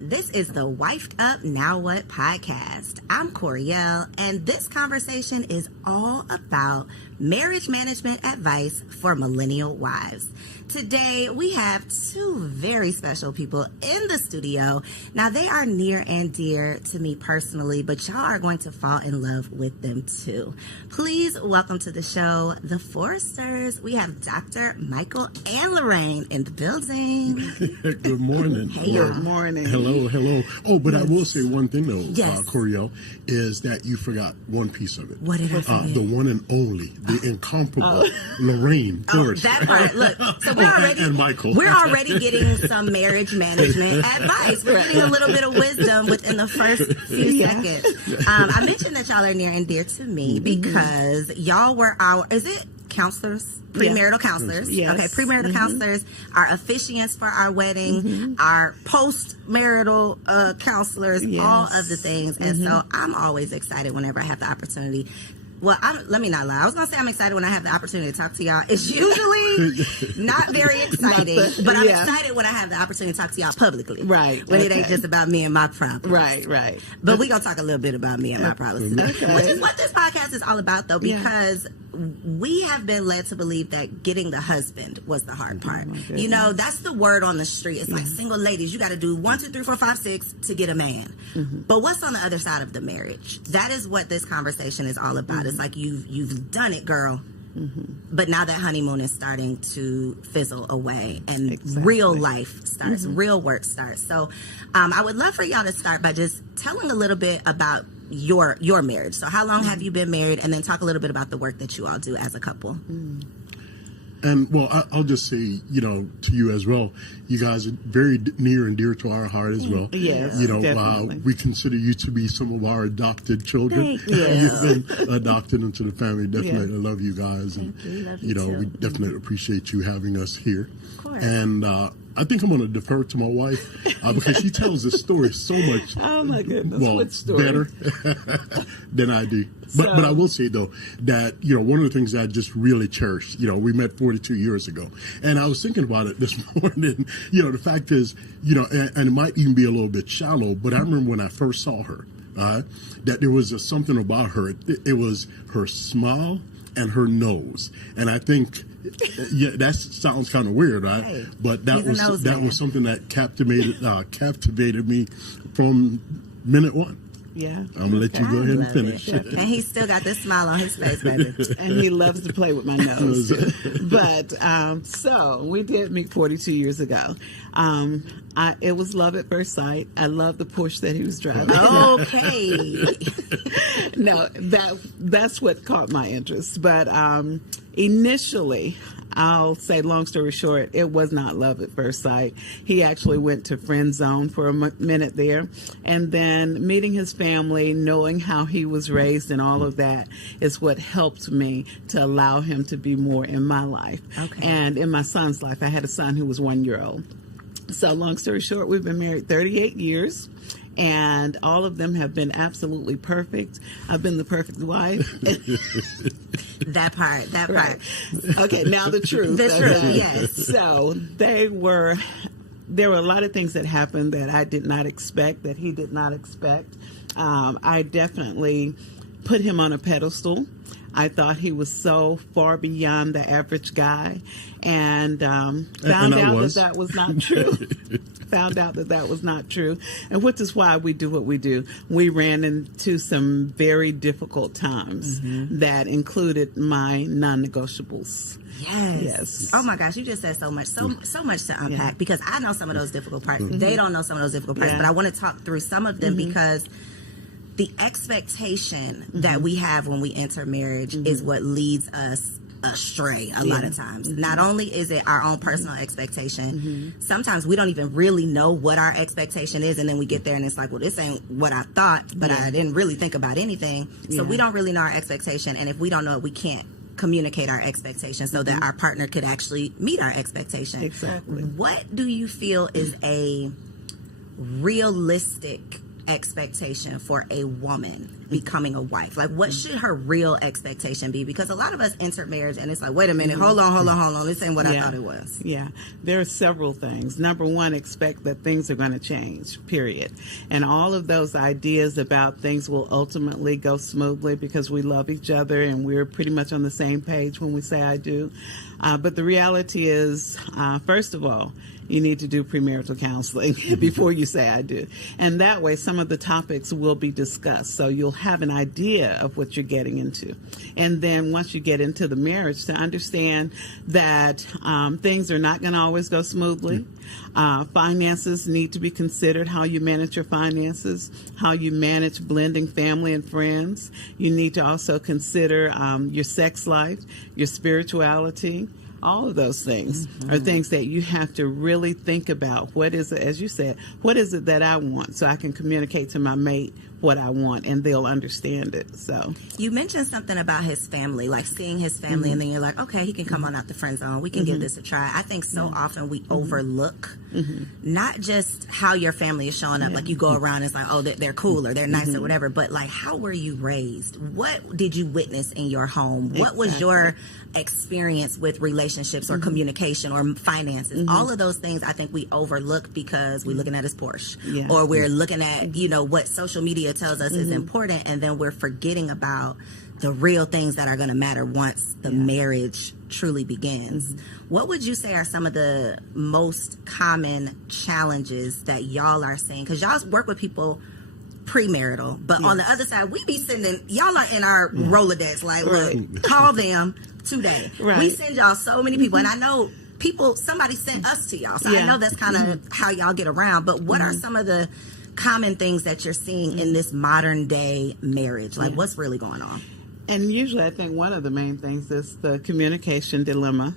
This is the Wifed Up Now What podcast. I'm Coriel, and this conversation is all about marriage management advice for millennial wives. Today, we have two very special people in the studio. Now, they are near and dear to me personally, but y'all are going to fall in love with them too. Please welcome to the show, the Foresters. We have Dr. Michael and Lorraine in the building. Good morning. Hey, Good morning. Hello. Oh, but I will say one thing though, Yes. Coriel, is that you forgot one piece of it. What did I forget? The one and only, the incomparable Lorraine Forrester. That part. Look, so and Michael. we're already getting some marriage management advice. We're getting a little bit of wisdom within the first few seconds. I mentioned that y'all are near and dear to me because y'all were is it counselors? Premarital counselors. Yes. Okay, premarital counselors, our officiants for our wedding, our post-marital counselors, all of the things. And so I'm always excited whenever I have the opportunity. Well, let me not lie. I was going to say I'm excited when I have the opportunity to talk to y'all. It's usually not very exciting, but I'm excited when I have the opportunity to talk to y'all publicly. Right. When it ain't just about me and my problems. Right. But we're going to talk a little bit about me and my problems today. Okay. Which is what this podcast is all about, though, because we have been led to believe that getting the husband was the hard part. You know, that's the word on the street. It's like single ladies, you got to do 1, 2, 3, 4, 5, 6 to get a man. But what's on the other side of the marriage? That is what this conversation is all about. It's like you've done it, girl. But now that honeymoon is starting to fizzle away and real life starts, real work starts. So I would love for y'all to start by just telling a little bit about your marriage. So how long have you been married? And then talk a little bit about the work that you all do as a couple. And well, I'll just say, to you as well, you guys are very near and dear to our heart as well. Yes, definitely. We consider you to be some of our adopted children. Thank you. You've been adopted into the family. Definitely love you guys. And, Love you too. we definitely appreciate you having us here. Of course. And I think I'm going to defer to my wife because she tells this story so much. Oh my goodness! Well, What story? better than I do. But I will say though that one of the things that I just really cherish. We met 42 years ago, and I was thinking about it this morning. The fact is, and it might even be a little bit shallow, but I remember when I first saw her, that there was something about her. It was her smile and her nose, and I think. Yeah, that sounds kind of weird, right? Hey, but that was something that captivated me from minute one. Yeah. I'm gonna let you go ahead and finish. And he's still got this smile on his face, baby. And he loves to play with my nose. But so we did meet 42 years ago. It was love at first sight. I love the Porsche that he was driving. Okay. No, that's what caught my interest. But initially, I'll say, long story short, it was not love at first sight. He actually went to friend zone for a minute there. And then meeting his family, knowing how he was raised and all of that is what helped me to allow him to be more in my life. Okay. And in my son's life. I had a son who was 1 year old. So long story short, we've been married 38 years. And all of them have been absolutely perfect. I've been the perfect wife. That part. Okay, now the truth. Yes. So there were a lot of things that happened that I did not expect, that he did not expect. I definitely put him on a pedestal. I thought he was so far beyond the average guy, and found out that was not true. Found out that was not true, and which is why we do what we do. We ran into some very difficult times that included my non-negotiables. Yes. Oh my gosh, you just said so much to unpack because I know some of those difficult parts. They don't know some of those difficult parts, but I want to talk through some of them because the expectation that we have when we enter marriage is what leads us astray a lot of times. Not only is it our own personal expectation, sometimes we don't even really know what our expectation is, and then we get there and it's like, well, this ain't what I thought, but I didn't really think about anything. So we don't really know our expectation, and if we don't know it, we can't communicate our expectations so that our partner could actually meet our expectation. Exactly. What do you feel is a realistic expectation for a woman becoming a wife? Like, what should her real expectation be? Because a lot of us enter marriage and it's like, wait a minute, hold on. This ain't what I thought it was. Yeah, there are several things. Number one, expect that things are going to change, period. And all of those ideas about things will ultimately go smoothly because we love each other and we're pretty much on the same page when we say I do. But the reality is, first of all, you need to do premarital counseling before you say I do. And that way, some of the topics will be discussed. So you'll have an idea of what you're getting into. And then once you get into the marriage, to understand that things are not going to always go smoothly. Finances need to be considered, how you manage your finances, how you manage blending family and friends. You need to also consider your sex life, your spirituality. All of those things are things that you have to really think about. What is it, as you said, what is it that I want so I can communicate to my mate what I want and they'll understand it. So you mentioned something about his family, like seeing his family, and then you're like, okay, he can come on out the friend zone. We can give this a try. I think so often we overlook not just how your family is showing up. Like you go around and it's like, oh, they're cool or they're nice or whatever, but like, how were you raised? What did you witness in your home? What was your experience with relationships or communication or finances? All of those things I think we overlook because we're looking at his Porsche or we're looking at, what social media tells us is important, and then we're forgetting about the real things that are going to matter once the marriage truly begins. What would you say are some of the most common challenges that y'all are seeing? Because y'all work with people premarital, but on the other side, we be sending, y'all are in our Rolodex, like, look, call them today. We send y'all so many people, and I know somebody sent us to y'all, so I know that's kind of how y'all get around, but what are some of the common things that you're seeing in this modern day marriage? Like, what's really going on? And usually I think one of the main things is the communication dilemma.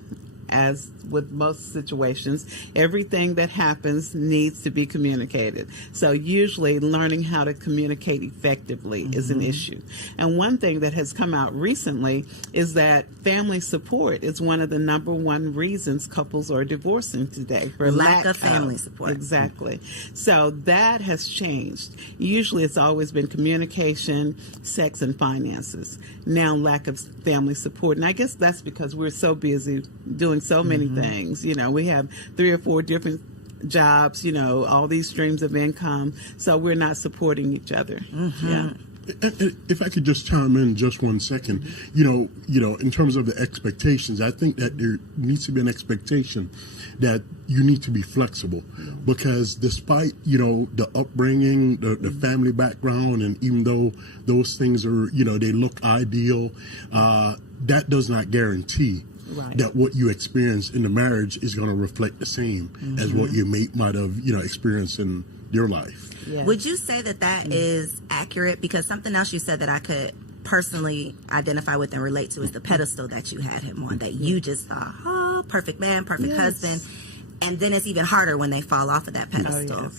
As with most situations, everything that happens needs to be communicated. So usually learning how to communicate effectively is an issue. And one thing that has come out recently is that family support is one of the number one reasons couples are divorcing today. For lack of family support. Exactly. So that has changed. Usually it's always been communication, sex, and finances. Now lack of family support. And I guess that's because we're so busy doing so many things. We have 3 or 4 different jobs, all these streams of income. So we're not supporting each other. If I could just chime in just 1 second, in terms of the expectations, I think that there needs to be an expectation that you need to be flexible, because despite, the upbringing, the family background, and even though those things are, they look ideal, that does not guarantee that what you experience in the marriage is going to reflect the same as what your mate might have, experienced in your life. Yes. Would you say that is accurate? Because something else you said that I could personally identify with and relate to is the pedestal that you had him on, that you just thought, oh, perfect man, perfect husband. And then it's even harder when they fall off of that pedestal.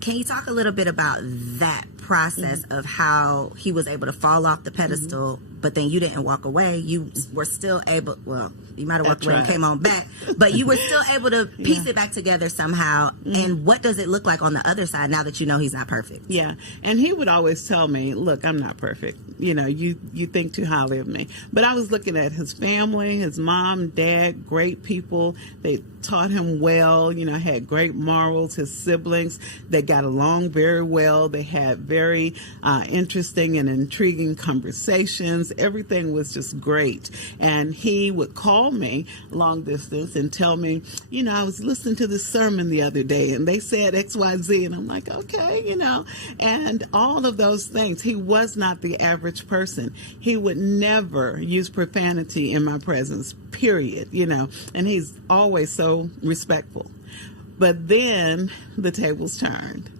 Can you talk a little bit about that process of how he was able to fall off the pedestal, but then you didn't walk away? You were still able, well, you might have walked away and came on back, but you were still able to piece it back together somehow. And what does it look like on the other side now that you know he's not perfect? Yeah. And he would always tell me, look, I'm not perfect. You think too highly of me. But I was looking at his family, his mom, dad, great people. They taught him well, had great morals. His siblings, they got along very well. They had very interesting and intriguing conversations. Everything was just great. And he would call me long distance and tell me, I was listening to this sermon the other day and they said XYZ. And I'm like, okay, and all of those things. He was not the average person. He would never use profanity in my presence, period, and he's always so respectful. But then the tables turned.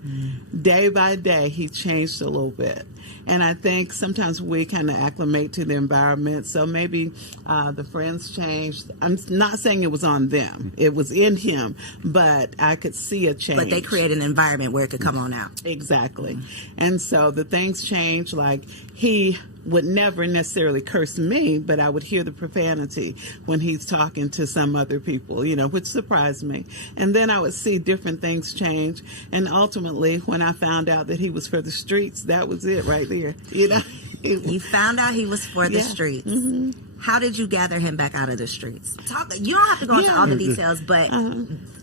Day by day, he changed a little bit. And I think sometimes we kind of acclimate to the environment. So maybe the friends changed. I'm not saying it was on them. It was in him. But I could see a change. But they create an environment where it could come on out. Exactly. And so the things changed. Like he would never necessarily curse me, but I would hear the profanity when he's talking to some other people, which surprised me. And then I would see different things change. And ultimately, when I found out that he was for the streets, that was it right there. You found out he was for the streets. Mm-hmm. How did you gather him back out of the streets? You don't have to go into all the details, but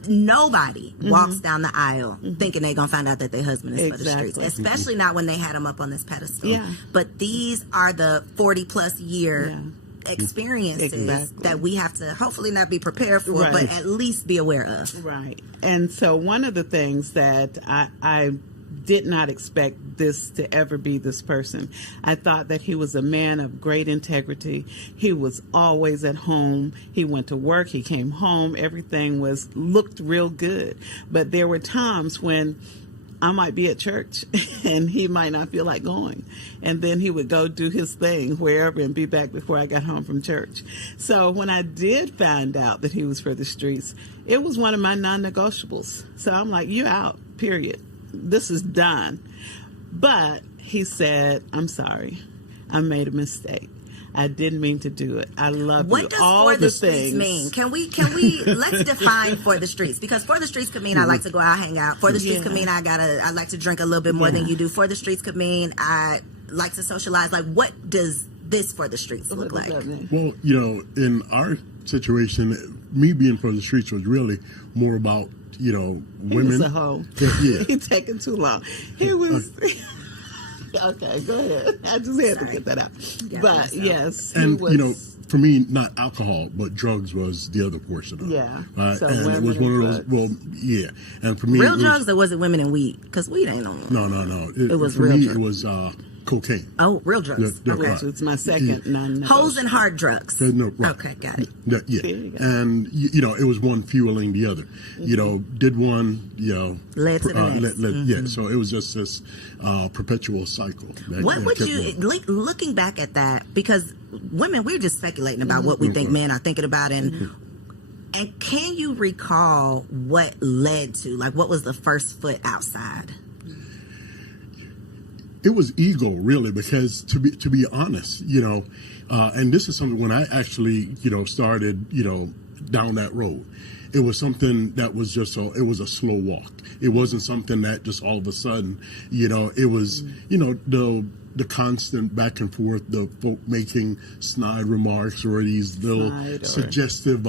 nobody walks down the aisle thinking they're going to find out that their husband is for the streets, especially not when they had him up on this pedestal. Yeah. But these are the 40-plus year experiences that we have to hopefully not be prepared for, but at least be aware of. Right. And so one of the things that I did not expect this to ever be this person. I thought that he was a man of great integrity. He was always at home. He went to work. He came home. Everything looked real good. But there were times when I might be at church and he might not feel like going. And then he would go do his thing wherever and be back before I got home from church. So when I did find out that he was for the streets, it was one of my non-negotiables. So I'm like, you out, period. This is done. But he said, I'm sorry. I made a mistake. I didn't mean to do it. I love what you. Does all for the the streets things mean? Can we let's define for the streets, because for the streets could mean I like to go out, hang out. For the streets could mean I like to drink a little bit more than you do. For the streets could mean I like to socialize. Like, what does this for the streets look like? Well, in our situation, me being for the streets was really more about women. He was a hoe. Yeah. He's taking too long. He was. Okay, go ahead. I just had to get that out. But yes, and for me, not alcohol, but drugs was the other portion of it. Yeah. So and it was one of those. Well, yeah. And for me, real drugs, or was it women and weed? Because weed ain't on. No. It was for real me. drugs. It was cocaine. Oh, real drugs. Okay. Which was my second non-negotiable. Holes and hard drugs. No, right. Okay, got it. Yeah. And it was one fueling the other. Did one. Led to the next. Yeah. So it was just this perpetual cycle. What would you looking back at that? Because women, we're just speculating about what we think men are thinking about, and can you recall what led to, like, what was the first foot outside? It was ego, really, because to be honest, and this is something when I actually, started, down that road, it was something that was just it was a slow walk. It wasn't something that just all of a sudden, it was, the constant back and forth, the folk making snide remarks or these little suggestive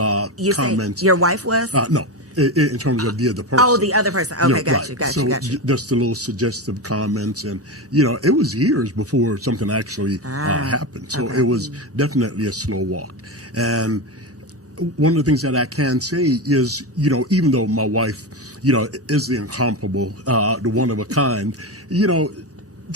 comments. Your wife was? No. In terms of the other person. Oh, the other person. Okay, got you. Just the little suggestive comments, and it was years before something actually happened. So it was definitely a slow walk. And one of the things that I can say is, even though my wife, is the incomparable, the one of a kind,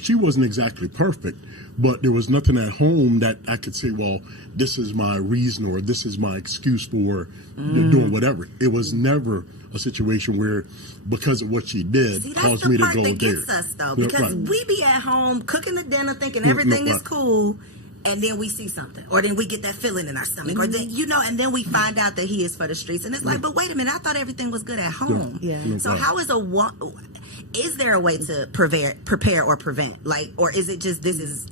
she wasn't exactly perfect. But there was nothing at home that I could say, well, this is my reason or this is my excuse for doing whatever. It was never a situation where, because of what she did, caused me to go there. That's the part that gets us, though, because we be at home cooking the dinner thinking everything is cool, and then we see something, or then we get that feeling in our stomach, or then, and then we find out that he is for the streets, and it's like, but wait a minute, I thought everything was good at home. So how is there a way to prepare or prevent, or is it just this is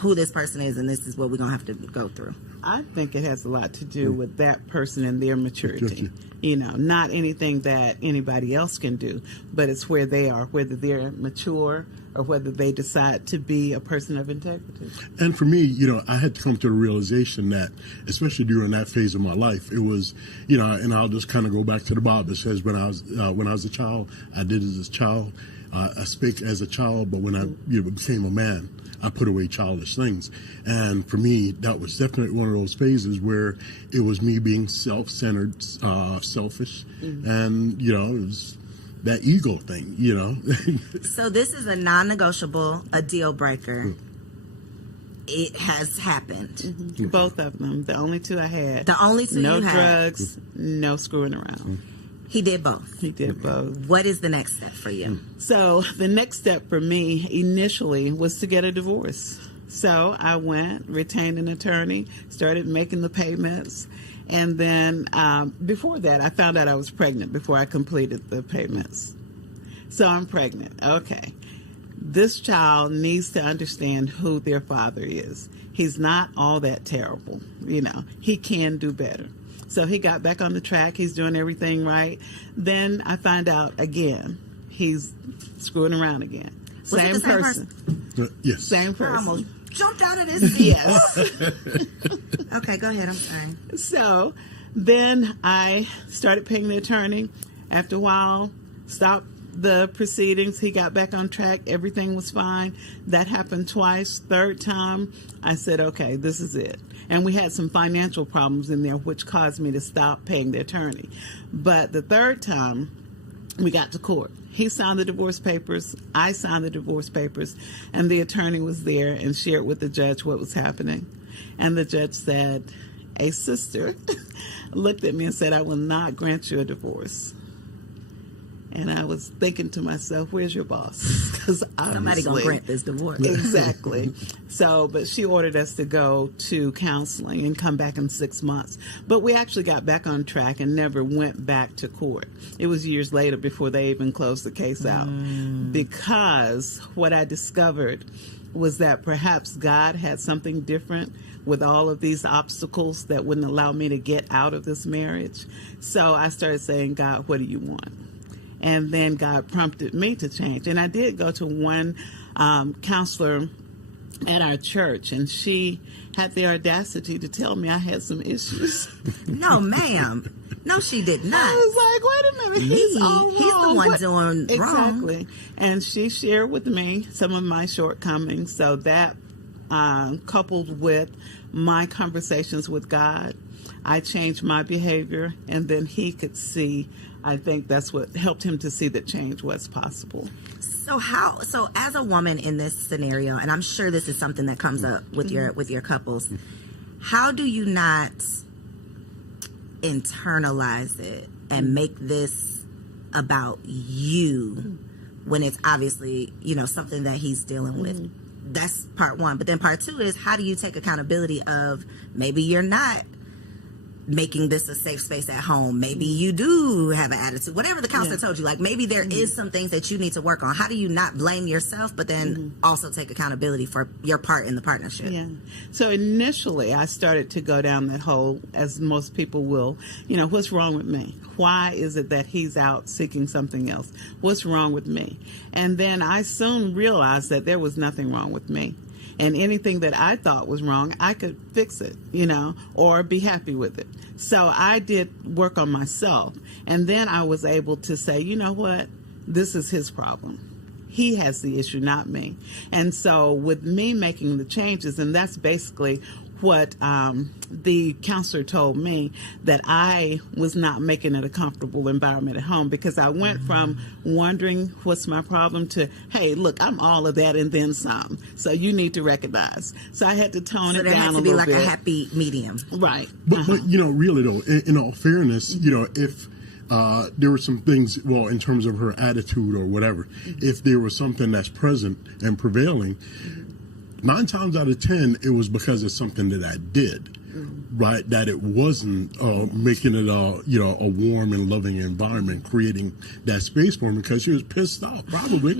who this person is and this is what we're going to have to go through? I think it has a lot to do with that person and their maturity. Not anything that anybody else can do, but it's where they are, whether they're mature or whether they decide to be a person of integrity. And for me, I had to come to the realization that, especially during that phase of my life, it was, and I'll just kind of go back to the Bible. It says when I was a child, I did as a child. I spake as a child, but when I became a man, I put away childish things. And for me, that was definitely one of those phases where it was me being self-centered, selfish, and, it was that ego thing, So this is a non-negotiable, a deal breaker. It has happened. Both of them. The only two I had. The only two no you had. No drugs, no screwing around. He did both. He did both. What is the next step for you? So the next step for me initially was to get a divorce. So I went, retained an attorney, started making the payments. And then before that, I found out I was pregnant before I completed the payments. So I'm pregnant. Okay. this child needs to understand who their father is. He's not all that terrible. He can do better. So he got back on the track. He's doing everything right. Then I find out again, he's screwing around again. Same person. Yes. Same person. I almost jumped out of this seat. Yes. Okay, go ahead. I'm sorry. So then I started paying the attorney. After a while, stopped the proceedings. He got back on track. Everything was fine. That happened twice. Third time, I said, okay, this is it. And we had some financial problems in there, which caused me to stop paying the attorney. But the third time, we got to court. He signed the divorce papers. I signed the divorce papers. And the attorney was there and shared with the judge what was happening. And the judge said, a sister looked at me and said, I will not grant you a divorce. And I was thinking to myself, where's your boss? Because somebody gonna grant this divorce. Exactly. So, but she ordered us to go to counseling and come back in 6 months. But we actually got back on track and never went back to court. It was years later before they even closed the case out. Because what I discovered was that perhaps God had something different with all of these obstacles that wouldn't allow me to get out of this marriage. So I started saying, God, what do you want? And then God prompted me to change. And I did go to one counselor at our church, and she had the audacity to tell me I had some issues. No, ma'am. No, she did not. I was like, wait a minute. He's all wrong. He's the one doing wrong. Exactly. And she shared with me some of my shortcomings. So that coupled with my conversations with God, I changed my behavior, and then he could see. I think that's what helped him to see that change was possible. So as a woman in this scenario, and I'm sure this is something that comes up with your couples, how do you not internalize it and make this about you when it's obviously, something that he's dealing with? That's part one. But then part two is, how do you take accountability of maybe you're not making this a safe space at home? Maybe you do have an attitude, whatever the counselor told you, like maybe there is some things that you need to work on. How do you not blame yourself, but then also take accountability for your part in the partnership? Yeah. So initially I started to go down that hole, as most people will, what's wrong with me? Why is it that he's out seeking something else? What's wrong with me? And then I soon realized that there was nothing wrong with me. And anything that I thought was wrong, I could fix it, or be happy with it. So I did work on myself. And then I was able to say, you know what? This is his problem. He has the issue, not me. And so with me making the changes, and that's basically what the counselor told me, that I was not making it a comfortable environment at home, because I went from wondering what's my problem to, hey, look, I'm all of that and then some. So you need to recognize. So I had to tone it down a little bit. So there had to be like a happy medium. Right. But really though, in all fairness, if there were some things, in terms of her attitude or whatever, if there was something that's present and prevailing, 9 times out of 10, it was because of something that I did, right? That it wasn't making it a warm and loving environment, creating that space for me, because she was pissed off, probably,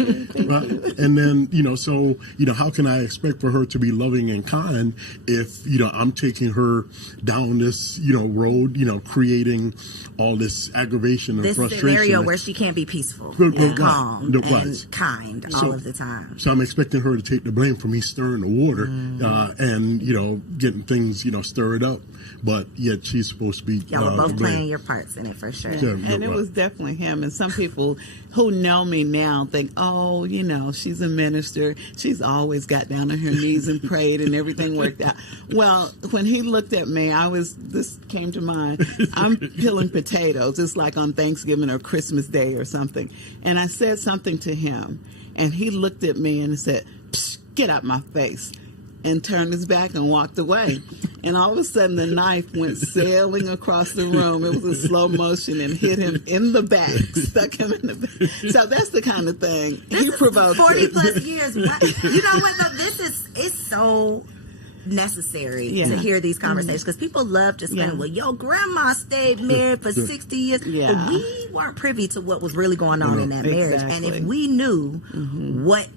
right? And then, so, how can I expect for her to be loving and kind if, I'm taking her down this, road, creating all this aggravation and this frustration. This scenario where she can't be peaceful and calm and kind all of the time. So I'm expecting her to take the blame for me stirring the water and, getting things, stirred up. But yet she's supposed to be... Y'all were both playing your parts in it, for sure. Yeah, and it was definitely him. And some people who know me now think, oh, she's a minister. She's always got down on her knees and prayed and everything worked out. Well, when he looked at me, this came to mind. I'm peeling potatoes. It's like on Thanksgiving or Christmas Day or something. And I said something to him, and he looked at me and said, Psh, get out my face, and turned his back and walked away. And all of a sudden, the knife went sailing across the room. It was a slow motion and hit him in the back, stuck him in the back. So that's the kind of thing he provoked. 40 plus years. What? You know what, though? It's so necessary to hear these conversations because people love just saying, well, your grandma stayed married for 60 years. Yeah. But we weren't privy to what was really going on in that marriage. And if we knew what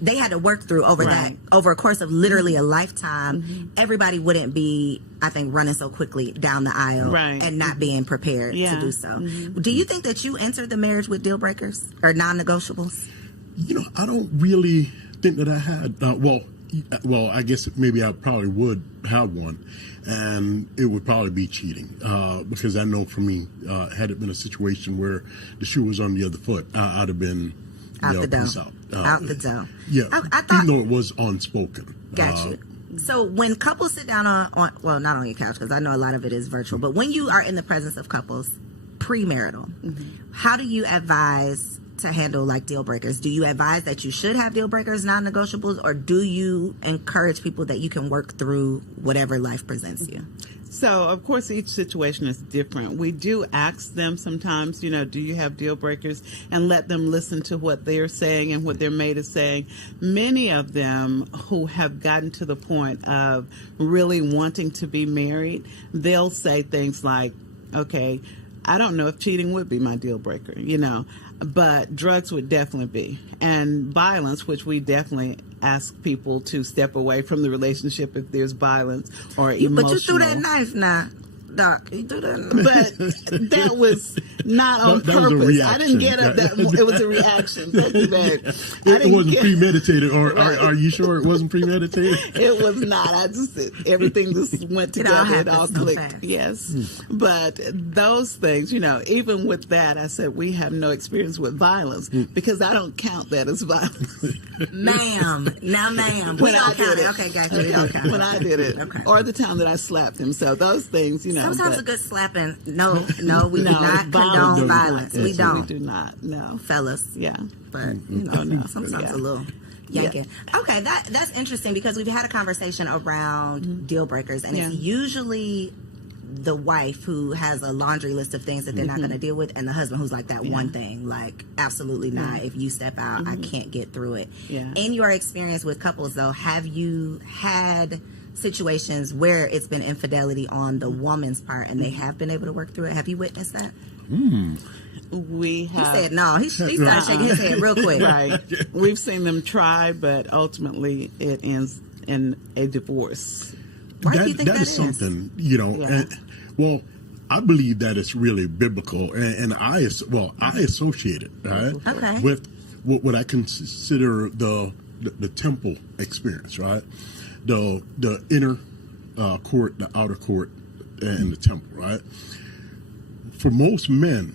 they had to work through over over a course of literally a lifetime, everybody wouldn't be, I think, running so quickly down the aisle and not being prepared to do so. Do you think that you entered the marriage with deal breakers or non-negotiables? You know, I don't really think that I had. Well, I guess maybe I probably would have one, and it would probably be cheating because I know for me, had it been a situation where the shoe was on the other foot, I'd have been out the door. Peace out. Out the door. Yeah, I thought, even though it was unspoken. Got you. So when couples sit down on well, not on your couch because I know a lot of it is virtual, but when you are in the presence of couples premarital, how do you advise to handle like deal breakers? Do you advise that you should have deal breakers, non-negotiables, or do you encourage people that you can work through whatever life presents you? So, of course, each situation is different. We do ask them sometimes, you know, do you have deal breakers, and let them listen to what they're saying and what their mate is saying. Many of them who have gotten to the point of really wanting to be married, they'll say things like, okay, I don't know if cheating would be my deal breaker, you know, but drugs would definitely be. And violence, which we definitely ask people to step away from the relationship if there's violence or emotional. But you threw that knife now. Doc, you do that. But that was not on purpose. I didn't get it. It was a reaction. Thank you, babe. It wasn't premeditated, or are you sure it wasn't premeditated? It was not. Everything just went together. It all clicked. Yes. Mm. But those things, you know, even with that, I said we have no experience with violence because I don't count that as violence. Ma'am. Now, ma'am. When I did it. Okay, gotcha. We don't count. When I did it. Okay. Or the time that I slapped him. So those things, you know. Sometimes a good slapping. No, we do not condone violence. We don't. We do not. No, fellas. Yeah, but you know, sometimes a little yanking. Yeah. Okay, that's interesting because we've had a conversation around deal breakers, and it's usually the wife who has a laundry list of things that they're not going to deal with, and the husband who's like that one thing, like absolutely not. If you step out, I can't get through it. Yeah. In your experience with couples, though, have you had situations where it's been infidelity on the woman's part and they have been able to work through it? Have you witnessed that? We have. He said no. He started shaking his head real quick. Right. We've seen them try, but ultimately it ends in a divorce. Why do you think that is something, you know, well, I believe that it's really biblical, and I associate it, right? Okay. With what I consider the temple experience, right? The inner court, the outer court, and the temple, right? For most men,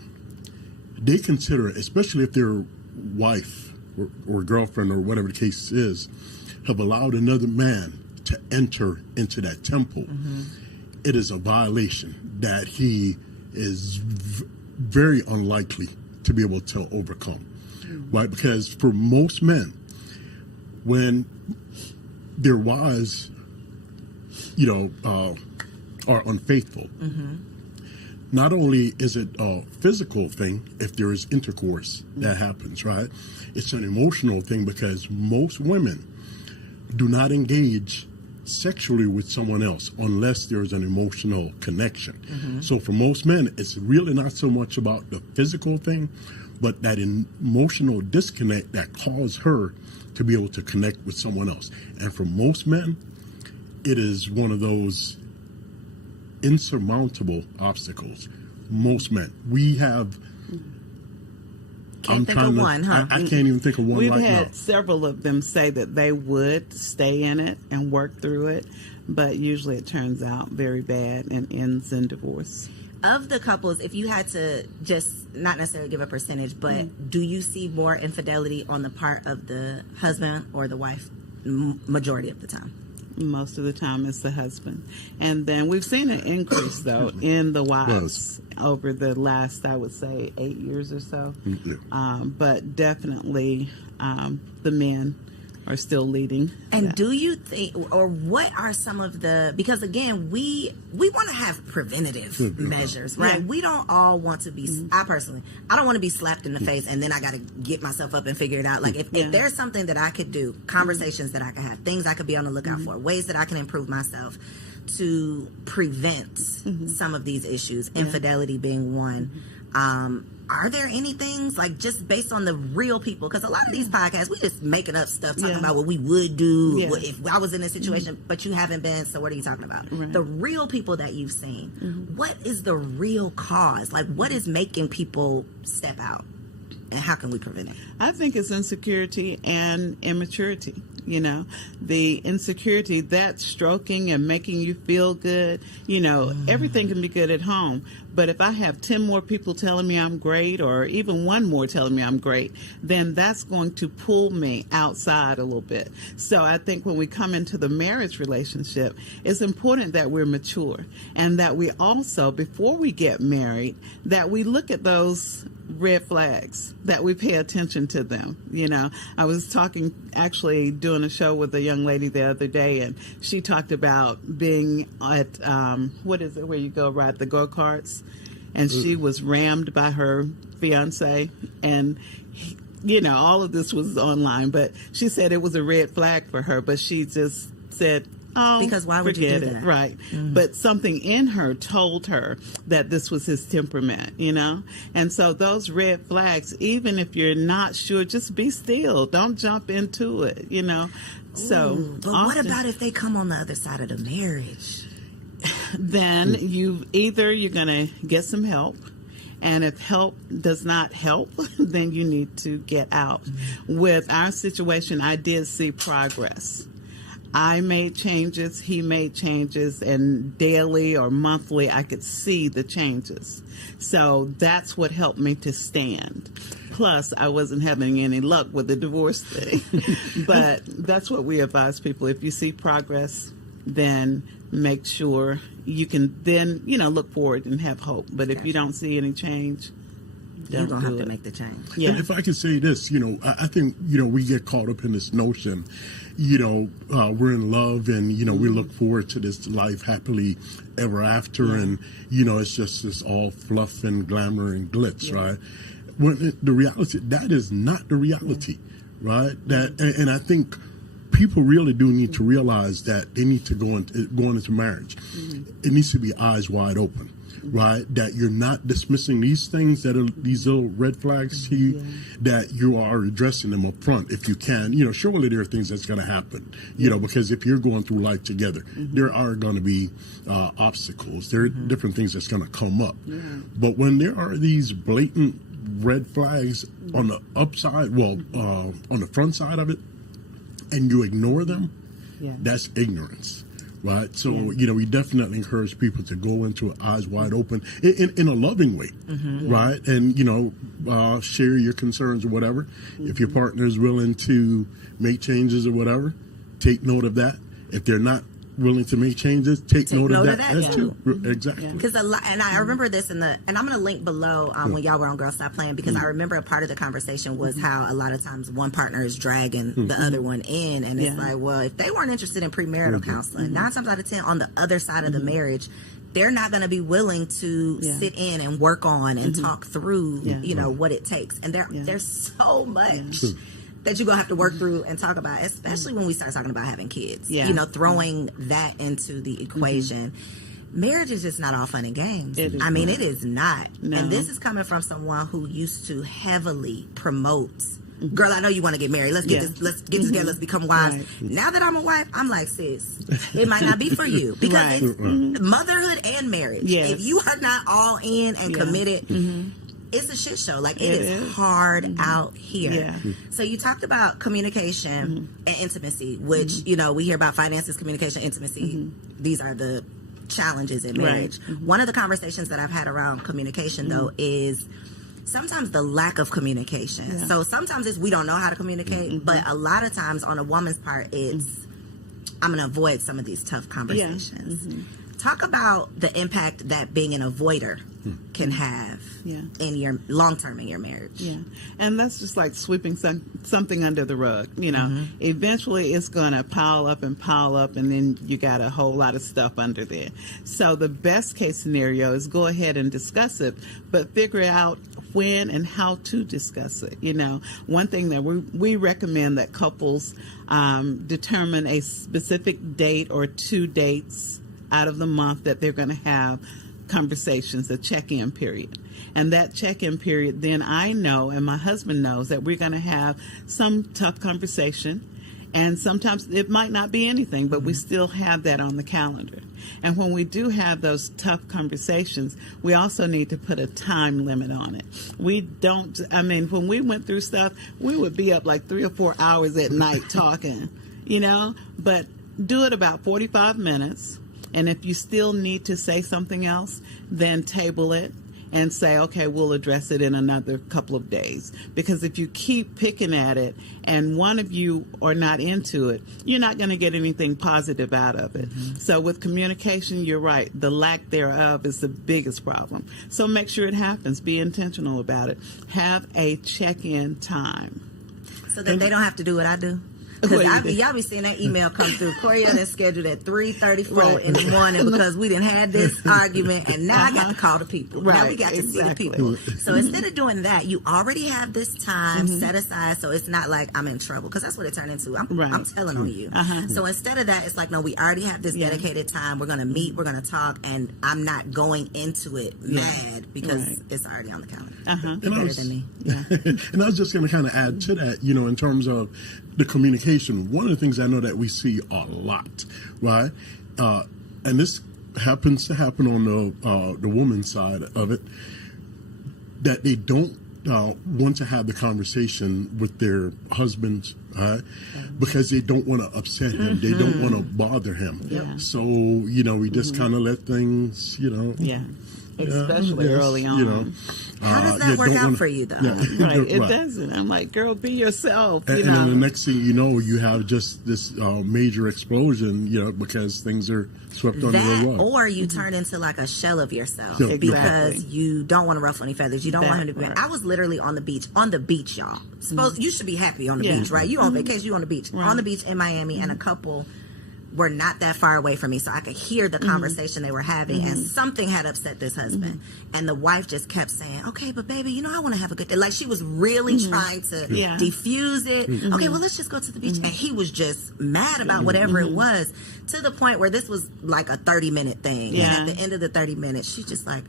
they consider, especially if their wife or girlfriend or whatever the case is, have allowed another man to enter into that temple, it is a violation that he is very unlikely to be able to overcome, right? Because for most men, when their wives, you know, are unfaithful, not only is it a physical thing if there is intercourse that happens, right? It's an emotional thing because most women do not engage sexually with someone else unless there's an emotional connection. So for most men, it's really not so much about the physical thing, but that emotional disconnect that caused her to be able to connect with someone else. And for most men, it is one of those insurmountable obstacles. Most men. We have... Can't think of one, huh? I can't even think of one right now. We've had several of them say that they would stay in it and work through it, but usually it turns out very bad and ends in divorce. Of the couples, if you had to just not necessarily give a percentage, but do you see more infidelity on the part of the husband or the wife majority of the time? Most of the time it's the husband. And then we've seen an increase, though, in the wives over the last, I would say, 8 years or so. But definitely the men are still leading. And do you think, or what are some of the, because again, we want to have preventative measures, right? We don't all want to be, I don't want to be slapped in the face and then I got to get myself up and figure it out. Like if there's something that I could do, conversations that I could have, things I could be on the lookout for, ways that I can improve myself to prevent some of these issues, infidelity being one. Are there any things, like, just based on the real people? Because a lot of these podcasts, we just making up stuff, talking about what we would do if I was in this situation, but you haven't been, so what are you talking about? The real people that you've seen, what is the real cause? Like, what is making people step out? And how can we prevent it? I think it's insecurity and immaturity. You know, the insecurity, that stroking and making you feel good, you know, everything can be good at home. But if I have 10 more people telling me I'm great, or even one more telling me I'm great, then that's going to pull me outside a little bit. So I think when we come into the marriage relationship, it's important that we're mature, and that we also, before we get married, that we look at those red flags, that we pay attention to them. You know, I was actually doing a show with a young lady the other day, and she talked about being at, what is it, where you go ride the go-karts, and she was rammed by her fiance, and you know, all of this was online, but she said it was a red flag for her, but she just said, oh, because why would you do that? Right. But something in her told her that this was his temperament, you know? And so those red flags, even if you're not sure, just be still. Don't jump into it, you know? So, but what about if they come on the other side of the marriage? Then you're going to get some help. And if help does not help, then you need to get out. With our situation, I did see progress. I made changes, he made changes, and daily or monthly I could see the changes. So that's what helped me to stand. Plus, I wasn't having any luck with the divorce thing. But that's what we advise people. If you see progress, then make sure you can then, you know, look forward and have hope. But if you don't see any change, you're going to have to make the change. Yeah. And if I can say this, you know, I think, you know, we get caught up in this notion, you know, we're in love and, you know, we look forward to this life happily ever after. And, you know, it's just this all fluff and glamour and glitz, right? When the reality, that is not the reality, right? And I think people really do need to realize that they need to going into marriage. It needs to be eyes wide open. Right, that you're not dismissing these things that are these little red flags to you, that you are addressing them up front if you can. You know, surely there are things that's going to happen, you know, because if you're going through life together, there are going to be obstacles. There are different things that's going to come up. But when there are these blatant red flags on the upside, on the front side of it, and you ignore them, that's ignorance. Right. So, you know, we definitely encourage people to go into it eyes wide open in a loving way. Right. And, you know, share your concerns or whatever. If your partner is willing to make changes or whatever, take note of that. If they're not willing to make changes, take note of that too. Exactly. Because and I remember this and I'm going to link below when y'all were on Girl Stop Playing, because I remember a part of the conversation was how a lot of times one partner is dragging the other one in, and it's like, well, if they weren't interested in premarital counseling, 9 times out of 10 on the other side of the marriage, they're not going to be willing to sit in and work on and talk through, you know, what it takes. And there's so much that you're going to have to work through and talk about, especially when we start talking about having kids. You know, throwing that into the equation. Marriage is just not all fun and games. It is not. No. And this is coming from someone who used to heavily promote, girl, I know you want to get married. Let's get together. Let's become wives. Right. Now that I'm a wife, I'm like, sis, it might not be for you, because it's motherhood and marriage. If you are not all in and committed, it's a shit show. Like, it is hard out here. So you talked about communication and intimacy, which, you know, we hear about finances, communication, intimacy. These are the challenges in marriage. One of the conversations that I've had around communication, though, is sometimes the lack of communication. So sometimes it's we don't know how to communicate, but a lot of times on a woman's part, it's I'm going to avoid some of these tough conversations. Talk about the impact that being an avoider can have in your long-term in your marriage. Yeah. And that's just like sweeping something under the rug. You know, eventually it's going to pile up, and then you got a whole lot of stuff under there. So the best case scenario is go ahead and discuss it, but figure out when and how to discuss it. You know, one thing that we recommend that couples determine a specific date or 2 dates out of the month that they're going to have conversations, a check-in period. And that check-in period, then I know and my husband knows that we're going to have some tough conversation. And sometimes it might not be anything, but we still have that on the calendar. And when we do have those tough conversations, we also need to put a time limit on it. When we went through stuff, we would be up like 3 or 4 hours at night talking, you know, but do it about 45 minutes. And if you still need to say something else, then table it and say, okay, we'll address it in another couple of days. Because if you keep picking at it and one of you are not into it, you're not going to get anything positive out of it. So with communication, you're right. The lack thereof is the biggest problem. So make sure it happens. Be intentional about it. Have a check-in time. So that they don't have to do what I do. Because y'all be seeing that email come through. Corietta is scheduled at 3:34 in the morning because we didn't have this argument, and now I got to call the people. Now we got to see the people. So instead of doing that, you already have this time set aside, so it's not like I'm in trouble, because that's what it turned into. I'm telling on you. So instead of that, it's like, no, we already have this dedicated time. We're going to meet, we're going to talk, and I'm not going into it mad because it's already on the calendar. You're better than me. And I was just going to kind of add to that, you know, in terms of the communication. One of the things I know that we see a lot, right? And this happens to happen on the woman's side of it, that they don't want to have the conversation with their husbands, right? Because they don't want to upset him. They don't want to bother him. So, you know, we just kind of let things, you know. Especially early on. You know, how does that work out for you, though? It doesn't. I'm like, girl, be yourself. And then the next thing you know, you have just this major explosion, you know, because things are swept under the rug. Or you turn into like a shell of yourself because you don't want to ruffle any feathers. You don't want him to be. I was literally on the beach, y'all. You should be happy on the beach, right? You on vacation, you on the beach. On the beach in Miami, and a couple were not that far away from me, so I could hear the conversation they were having, and something had upset this husband. And the wife just kept saying, okay, but baby, you know, I want to have a good day. Like, she was really trying to diffuse it. Okay, well, let's just go to the beach. And he was just mad about whatever it was, to the point where this was like a 30-minute thing. And at the end of the 30 minutes, she's just like,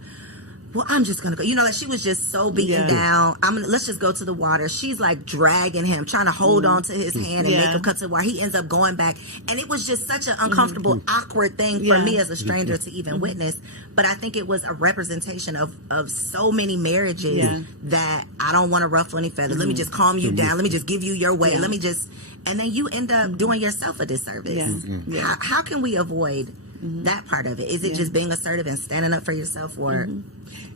well, I'm just going to go. You know, like, she was just so beaten down. Let's just go to the water. She's like dragging him, trying to hold on to his hand and make him cut to the water. He ends up going back. And it was just such an uncomfortable, awkward thing for me as a stranger to even witness. But I think it was a representation of so many marriages that I don't want to ruffle any feathers. Let me just calm you down. Let me just give you your way. Let me just... And then you end up doing yourself a disservice. How can we avoid that part of it? Is it just being assertive and standing up for yourself, or...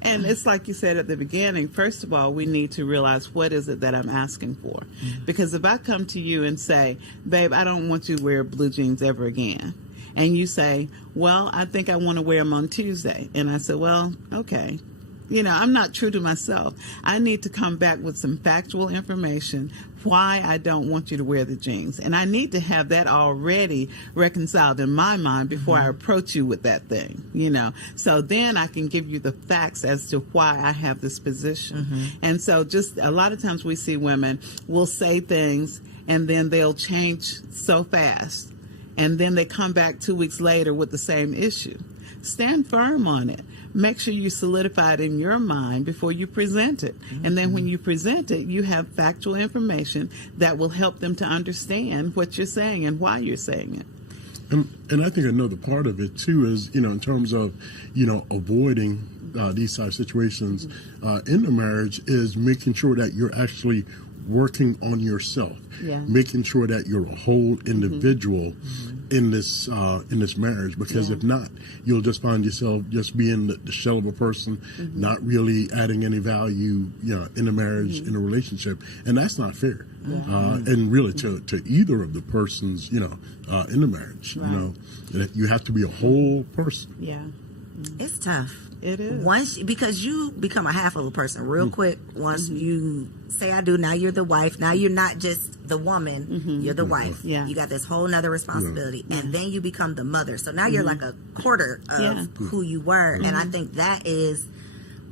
And it's like you said at the beginning, first of all, we need to realize, what is it that I'm asking for? Because if I come to you and say, babe, I don't want you to wear blue jeans ever again. And you say, well, I think I want to wear them on Tuesday. And I said, well, okay. You know, I'm not true to myself. I need to come back with some factual information why I don't want you to wear the jeans. And I need to have that already reconciled in my mind before I approach you with that thing, you know. So then I can give you the facts as to why I have this position. And so just a lot of times we see women will say things and then they'll change so fast. And then they come back 2 weeks later with the same issue. Stand firm on it. Make sure you solidify it in your mind before you present it. And then when you present it, you have factual information that will help them to understand what you're saying and why you're saying it. And I think another part of it, too, is, you know, in terms of, you know, avoiding these type of situations in the marriage, is making sure that you're actually working on yourself, making sure that you're a whole individual, in this marriage, because if not, you'll just find yourself just being the shell of a person, not really adding any value, in the marriage, in a relationship, and that's not fair. And really to either of the persons, in the marriage, you have to be a whole person. Yeah. It's tough. It is. Because you become a half of a person real quick. Once you say I do, now you're the wife. Now you're not just the woman, you're the wife. Yeah. You got this whole nother responsibility. And then you become the mother. So now you're like a quarter of who you were. And I think that is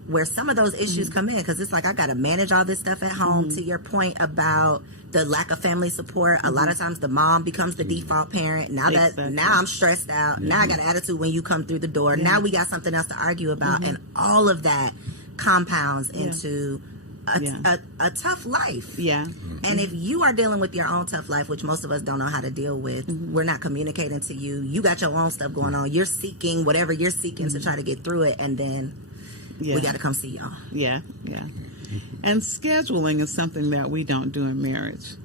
where some of those issues come in, because it's like I got to manage all this stuff at home. To your point about the lack of family support, a lot of times the mom becomes the default parent. Now now I'm stressed out. Now I got an attitude when you come through the door. Now we got something else to argue about, and all of that compounds into a tough life. Yeah. And if you are dealing with your own tough life, which most of us don't know how to deal with, we're not communicating to you. You got your own stuff going on. You're seeking whatever you're seeking to try to get through it, and then we got to come see y'all. Yeah, yeah. And scheduling is something that we don't do in marriage.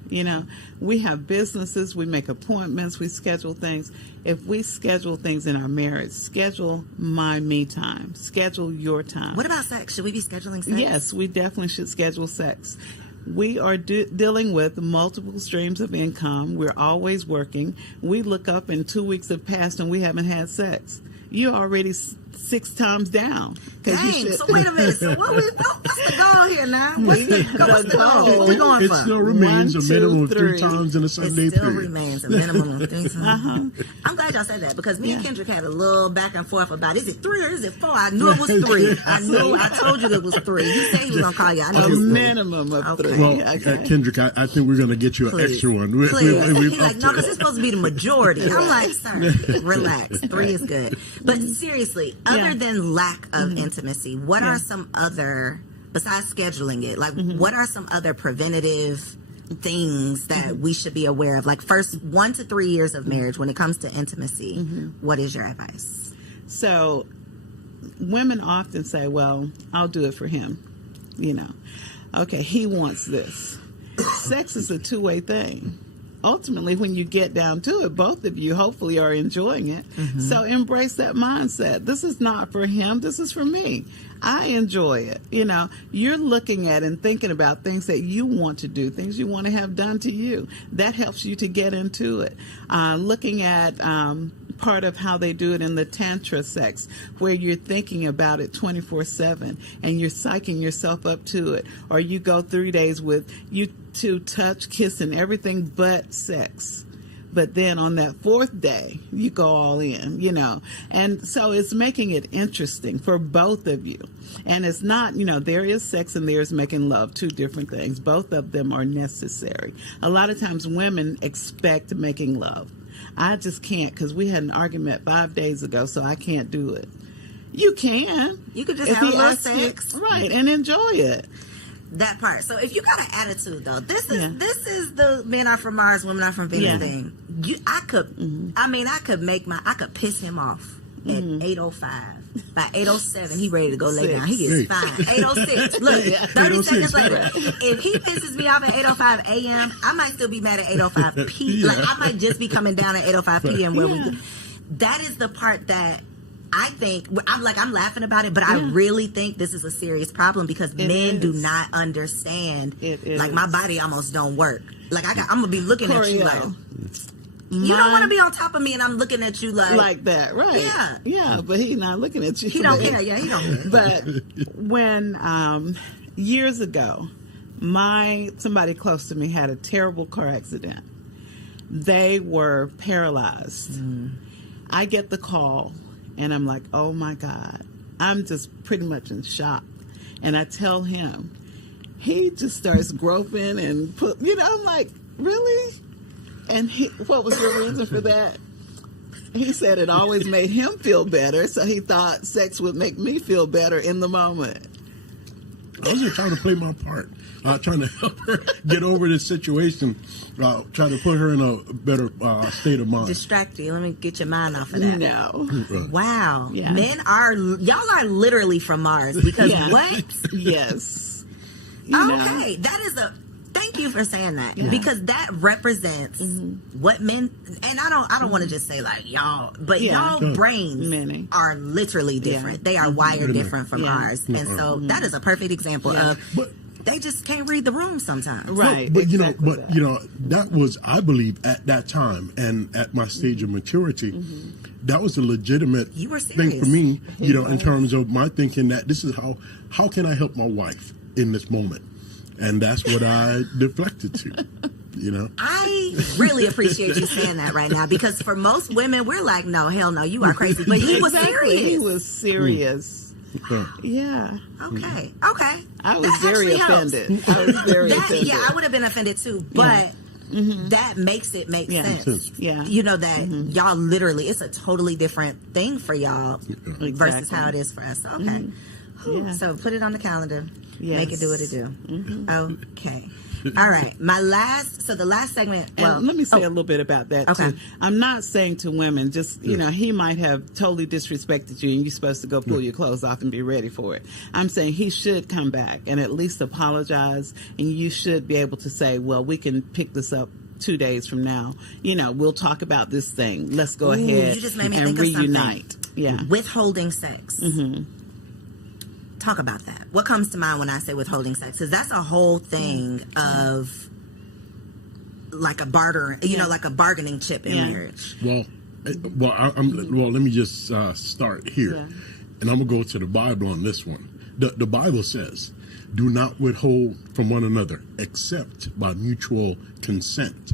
We have businesses, we make appointments, we schedule things. If we schedule things in our marriage, schedule my me time, schedule your time. What about sex? Should we be scheduling sex? Yes, we definitely should schedule sex. We are dealing with multiple streams of income. We're always working. We look up and 2 weeks have passed and we haven't had sex. You're already 6 times down. Dang, so wait a minute. So what's the goal here now? What's the goal? What we going for? It still remains 1, a minimum 2, of 3 times in a Sunday period. It still period. remains a minimum of 3 times. I'm glad y'all said that, because me and Kendrick had a little back and forth about, is it 3 or is it 4? I knew it was 3. I told you it was 3. You said he was going to call you. I know it was 3. Minimum of 3. Well, Kendrick, I think we're going to get you an extra one. Please. He's like, no, because it's supposed to be the majority. I'm like, sir, relax. 3 is good. But seriously, other than lack of intimacy, what are some other, besides scheduling it, like what are some other preventative things that we should be aware of? Like, first 1 to 3 years of marriage, when it comes to intimacy, what is your advice? So women often say, well, I'll do it for him. Okay, he wants this. Sex is a two-way thing. Ultimately, when you get down to it, both of you hopefully are enjoying it. So embrace that mindset. This is not for him. This is for me. I enjoy it. You're looking at and thinking about things that you want to do, things you want to have done to you. That helps you to get into it. Looking at part of how they do it in the Tantra sex, where you're thinking about it 24/7 and you're psyching yourself up to it. Or you go 3 days with you two touch, kiss, and everything but sex. But then on that 4th day, you go all in, And so it's making it interesting for both of you. And it's not, there is sex and there's making love, 2 different things. Both of them are necessary. A lot of times women expect making love. I just can't, because we had an argument 5 days ago, so I can't do it. You can. You could just have a little sex. Right, and enjoy it. That part. So if you got an attitude, though, this is the men are from Mars, women are from Venus thing. I could piss him off at 8:05. By 8:07, he ready to go lay down. He is fine. 8:06. Look, 30 seconds later, if he pisses me off at 8:05 a.m., I might still be mad at 8:05 p.m. Like, I might just be coming down at 8:05 p.m. That is the part that I think, I'm laughing about it, but I really think this is a serious problem, because men do not understand. Like, my body almost don't work. Like, I'm going to be looking at you like, you don't want to be on top of me, and I'm looking at you like that, right? Yeah. Yeah, but he's not looking at you. He don't care. Yeah, he don't care. But when, years ago, somebody close to me had a terrible car accident. They were paralyzed. I get the call. And I'm like, oh, my God. I'm just pretty much in shock. And I tell him. He just starts groping and I'm like, really? And what was your reason for that? He said it always made him feel better. So he thought sex would make me feel better in the moment. I was just trying to play my part. Trying to help her get over this situation. Trying to put her in a better state of mind. Distract you. Let me get your mind off of that. No. Wow. Yeah. Y'all are literally from Mars. Because what? Yes. Okay. That is thank Thank you for saying that because that represents what men, and I don't want to just say like y'all, but y'all brains are literally different. They are wired different from ours, and so that is a perfect example of. They just can't read the room sometimes. Right. But that was, I believe, at that time and at my stage of maturity, that was a legitimate thing for me, in terms of my thinking that this is how can I help my wife in this moment? And that's what I deflected to. I really appreciate you saying that right now, because for most women, we're like, no, hell no, you are crazy. But he was serious. He was serious. Yeah. Okay. I was very offended. I would have been offended too, but that makes it make sense. Yeah. That y'all literally, it's a totally different thing for y'all versus how it is for us. Okay. So put it on the calendar. Yes. Make it do what it do. Okay. All right. The last segment. Well, and let me say a little bit about that too. I'm not saying to women, just he might have totally disrespected you, and you're supposed to go pull your clothes off and be ready for it. I'm saying he should come back and at least apologize, and you should be able to say, well, we can pick this up 2 days from now. We'll talk about this thing. Let's go ahead you just made me and think reunite. Of something. Withholding sex. Talk about that. What comes to mind when I say withholding sex? Because that's a whole thing of like a barter, like a bargaining chip in marriage. Well, let me just start here, and I'm gonna go to the Bible on this one. The Bible says, "Do not withhold from one another, except by mutual consent,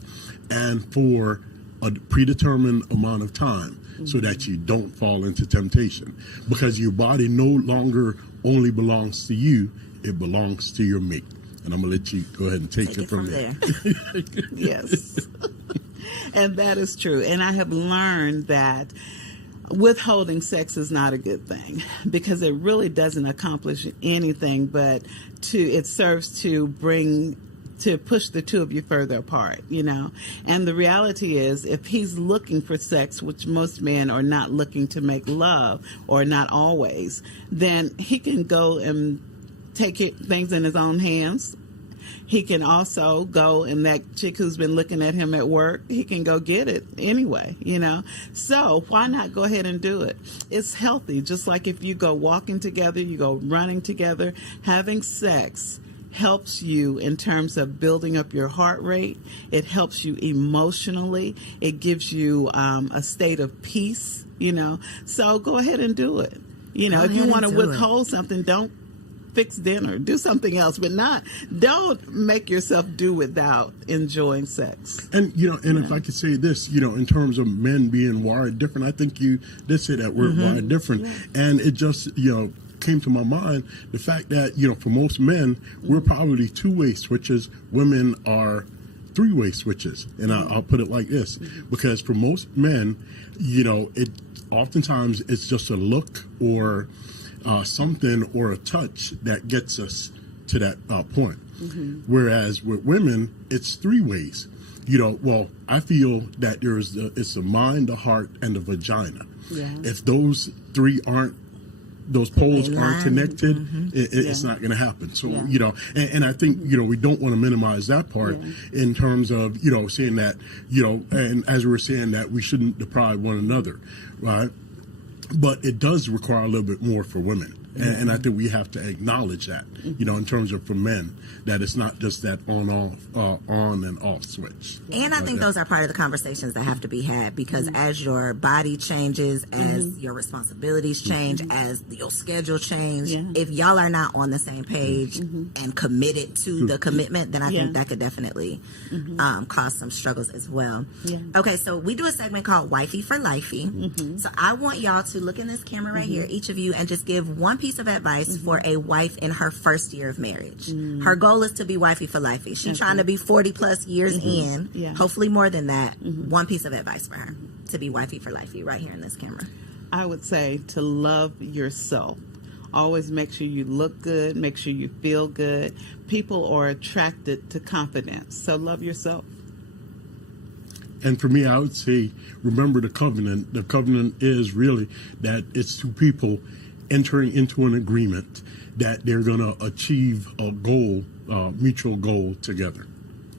and for a predetermined amount of time, so that you don't fall into temptation, because your body no longer only belongs to you, it belongs to your mate." And I'm going to let you go ahead and take it from there. Yes. And that is true. And I have learned that withholding sex is not a good thing, because it really doesn't accomplish anything, but it serves to push the two of you further apart, And the reality is, if he's looking for sex, which most men are not looking to make love, or not always, then he can go and take things in his own hands. He can also go, and that chick who's been looking at him at work, he can go get it anyway, So why not go ahead and do it? It's healthy. Just like if you go walking together, you go running together, having sex helps you in terms of building up your heart rate. It helps you emotionally. It gives you a state of peace, So go ahead and do it. If you want to withhold something, don't fix dinner. Do something else, but don't make yourself do without enjoying sex. And, if I could say this, in terms of men being wired different, I think you did say that word, wired different. Yeah. And it just, came to my mind the fact that for most men we're probably two-way switches, women are three-way switches, and I'll put it like this, because for most men it oftentimes it's just a look or something or a touch that gets us to that point, whereas with women it's three ways. I feel that it's the mind, the heart, and the vagina. If those poles aren't connected, it's not going to happen. So, and I think, we don't want to minimize that part in terms of, saying that, and as we were saying that we shouldn't deprive one another, right? But it does require a little bit more for women. And I think we have to acknowledge that, in terms of for men, that it's not just that on and off switch. And I think those are part of the conversations that have to be had, because as your body changes, as your responsibilities change, as your schedule change, if y'all are not on the same page and committed to the commitment, then I think that could definitely cause some struggles as well. Okay, so we do a segment called Wifey for Lifey. So I want y'all to look in this camera right here, each of you, and just give one piece of advice for a wife in her first year of marriage. Her goal is to be wifey for lifey. She's trying to be 40 plus years in, hopefully more than that. One piece of advice for her to be wifey for lifey right here in this camera. I would say to love yourself. Always make sure you look good, make sure you feel good. People are attracted to confidence, so love yourself. And for me, I would say, remember the covenant. The covenant is really that it's two people entering into an agreement that they're going to achieve a goal, mutual goal together.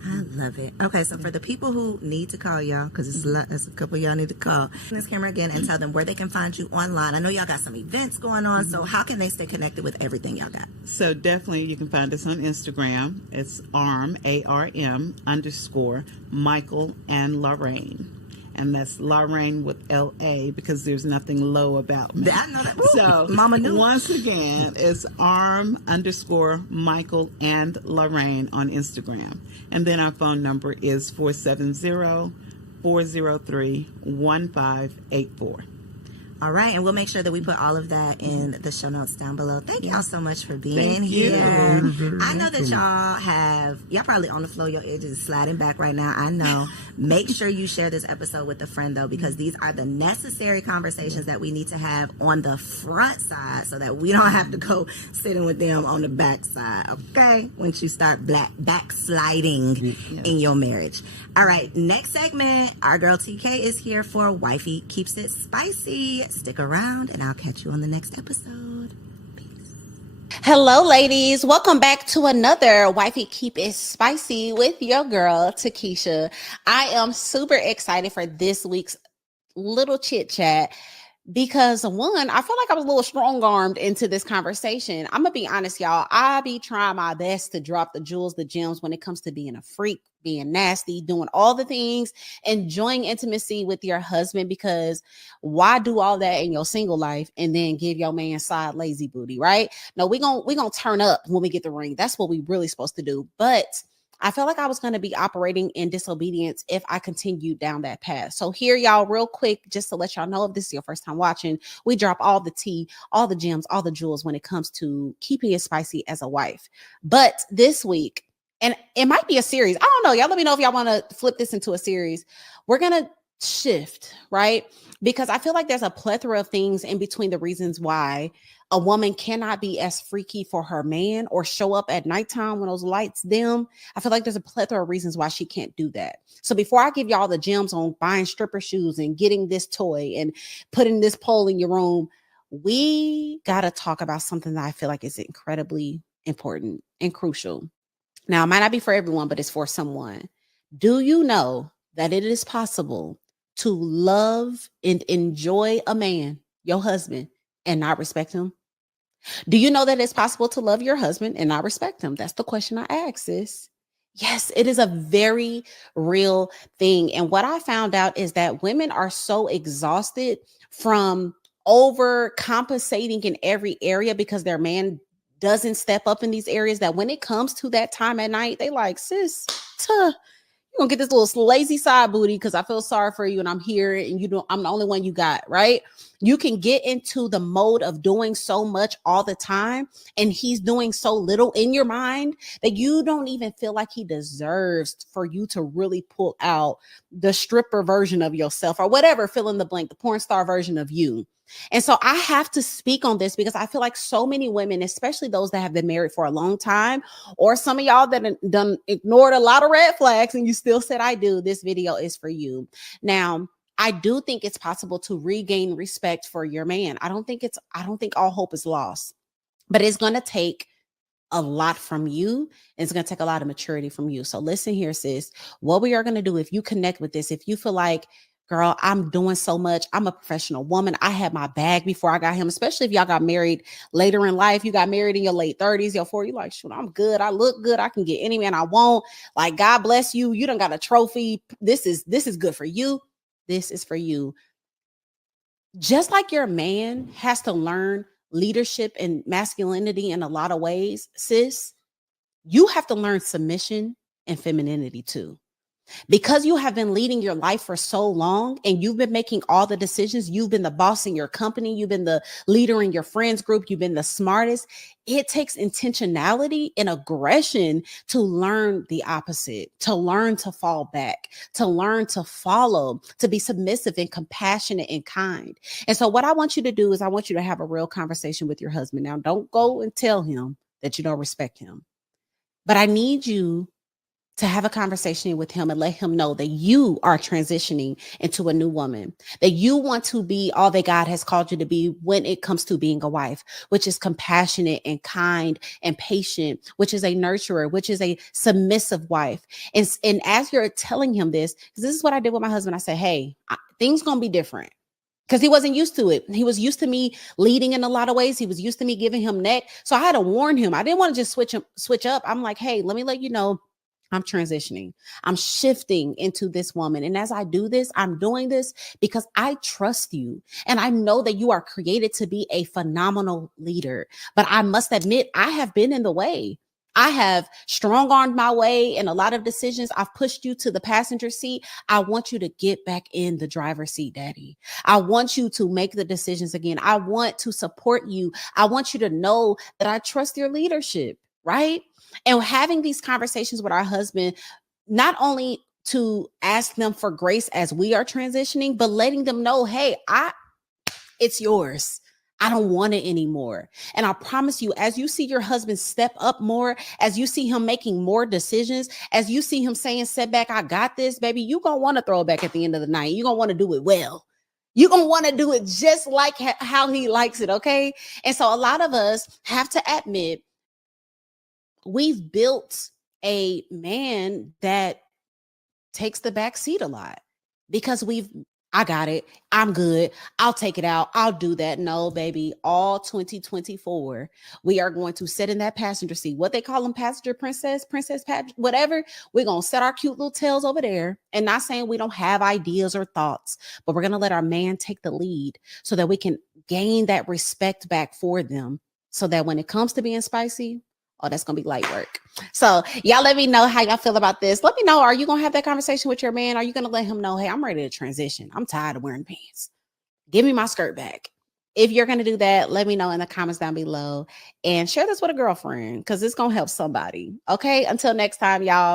I love it. Okay, so for the people who need to call y'all, because it's a couple of y'all need to call this camera again and tell them where they can find you online. I know y'all got some events going on, so how can they stay connected with everything y'all got? So definitely you can find us on Instagram. It's ARM, ARM _ Michael and Lorraine. And that's Lorraine with LA because there's nothing low about me. I know that. So Mama knew. Once again, it's ARM _ Michael and Lorraine on Instagram. And then our phone number is 470-403-1584. All right, and we'll make sure that we put all of that in the show notes down below. Thank y'all so much for being here. I know that y'all probably on the floor, your edges sliding back right now. I know. Make sure you share this episode with a friend, though, because these are the necessary conversations that we need to have on the front side so that we don't have to go sitting with them on the back side, okay? Once you start backsliding in your marriage. All right, next segment, our girl TK is here for Wifey Keeps It Spicy. Stick around, and I'll catch you on the next episode. Peace. Hello, ladies. Welcome back to another Wifey Keep It Spicy with your girl, Takesha. I am super excited for this week's little chit chat because, one, I feel like I was a little strong-armed into this conversation. I'm going to be honest, y'all. I be trying my best to drop the jewels, the gems when it comes to being a freak, being nasty, doing all the things, enjoying intimacy with your husband, because why do all that in your single life and then give your man side lazy booty, right? No, we gonna turn up when we get the ring. That's what we really supposed to do. But I felt like I was going to be operating in disobedience if I continued down that path. So here, y'all, real quick, just to let y'all know, if this is your first time watching, we drop all the tea, all the gems, all the jewels when it comes to keeping it spicy as a wife. But this week, and it might be a series. I don't know. Y'all let me know if y'all want to flip this into a series. We're going to shift, right? Because I feel like there's a plethora of things in between the reasons why a woman cannot be as freaky for her man or show up at nighttime when those lights dim. I feel like there's a plethora of reasons why she can't do that. So before I give y'all the gems on buying stripper shoes and getting this toy and putting this pole in your room, we got to talk about something that I feel like is incredibly important and crucial. Now, it might not be for everyone, but it's for someone. Do you know that it is possible to love and enjoy a man, your husband, and not respect him? Do you know that it's possible to love your husband and not respect him? That's the question I ask, sis. Yes, it is a very real thing. And what I found out is that women are so exhausted from overcompensating in every area because their man doesn't step up in these areas that when it comes to that time at night, they like, sis, you're gonna get this little lazy side booty because I feel sorry for you and I'm here and I'm the only one you got, right? You can get into the mode of doing so much all the time and he's doing so little in your mind that you don't even feel like he deserves for you to really pull out the stripper version of yourself or whatever, fill in the blank, the porn star version of you. And so I have to speak on this because I feel like so many women, especially those that have been married for a long time, or some of y'all that done ignored a lot of red flags and you still said, I do, this video is for you. Now, I do think it's possible to regain respect for your man. I don't think all hope is lost, but it's going to take a lot from you. And it's going to take a lot of maturity from you. So listen here, sis, what we are going to do, if you connect with this, if you feel like, girl, I'm doing so much, I'm a professional woman, I had my bag before I got him, especially if y'all got married later in life, you got married in your late 30s, your 40s, you're like, shoot, I'm good, I look good, I can get any man I want, like, God bless you, you done got a trophy, this is good for you, this is for you. Just like your man has to learn leadership and masculinity in a lot of ways, sis, you have to learn submission and femininity too. Because you have been leading your life for so long and you've been making all the decisions, you've been the boss in your company, you've been the leader in your friends group, you've been the smartest. It takes intentionality and aggression to learn the opposite, to learn to fall back, to learn to follow, to be submissive and compassionate and kind. And so what I want you to do is I want you to have a real conversation with your husband. Now, don't go and tell him that you don't respect him, but I need you to have a conversation with him and let him know that you are transitioning into a new woman, that you want to be all that God has called you to be when it comes to being a wife, which is compassionate and kind and patient, which is a nurturer, which is a submissive wife. And as you're telling him this is what I did with my husband. I said, hey, things going to be different. Because he wasn't used to it. He was used to me leading in a lot of ways. He was used to me giving him neck. So I had to warn him. I didn't want to just switch up. I'm like, hey, let me let you know I'm transitioning. I'm shifting into this woman. And as I do this, I'm doing this because I trust you. And I know that you are created to be a phenomenal leader. But I must admit, I have been in the way. I have strong-armed my way in a lot of decisions. I've pushed you to the passenger seat. I want you to get back in the driver's seat, Daddy. I want you to make the decisions again. I want to support you. I want you to know that I trust your leadership, right? And having these conversations with our husband, not only to ask them for grace as we are transitioning, but letting them know, hey, it's yours. I don't want it anymore. And I promise you, as you see your husband step up more, as you see him making more decisions, as you see him saying, setback, I got this, baby, you're going to want to throw it back at the end of the night. You're going to want to do it well. You're going to want to do it just like how he likes it, okay? And so a lot of us have to admit, we've built a man that takes the back seat a lot because I got it. I'm good. I'll take it out. I'll do that. No, baby, all 2024, we are going to sit in that passenger seat. What they call them, passenger princess, whatever. We're going to set our cute little tails over there, and not saying we don't have ideas or thoughts, but we're going to let our man take the lead so that we can gain that respect back for them so that when it comes to being spicy, oh, that's going to be light work. So y'all let me know how y'all feel about this. Let me know, are you going to have that conversation with your man? Are you going to let him know, hey, I'm ready to transition. I'm tired of wearing pants. Give me my skirt back. If you're going to do that, let me know in the comments down below and share this with a girlfriend because it's going to help somebody. Okay, until next time, y'all.